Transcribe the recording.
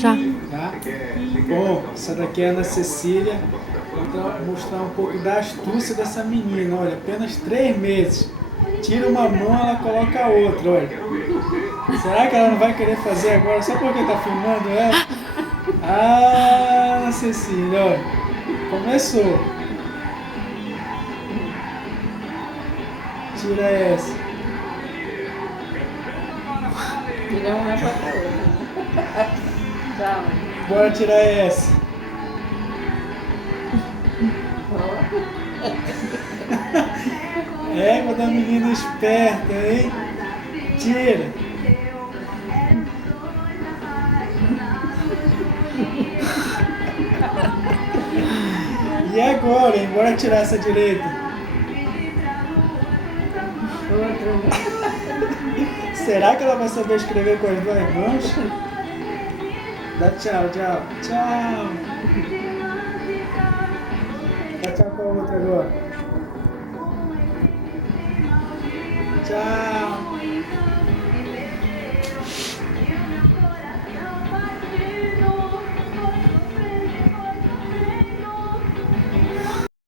Já. Tá? Bom, essa daqui é a Ana Cecília. Vou mostrar um pouco da astúcia dessa menina. Olha, apenas 3 meses. Tira uma mão, ela coloca a outra, olha. Será que ela não vai querer fazer agora só porque tá filmando ela? Ah, Ana Cecília, olha. Começou. Tira essa. Tira uma pra outra. Tchau. Bora tirar essa. Égua da menina esperta, hein? Tira. E agora, hein? Bora tirar essa direita. Será que ela vai saber escrever com as 2 mãos? Dá tchau, tchau. Tchau. Dá tchau com a outra agora. Tchau.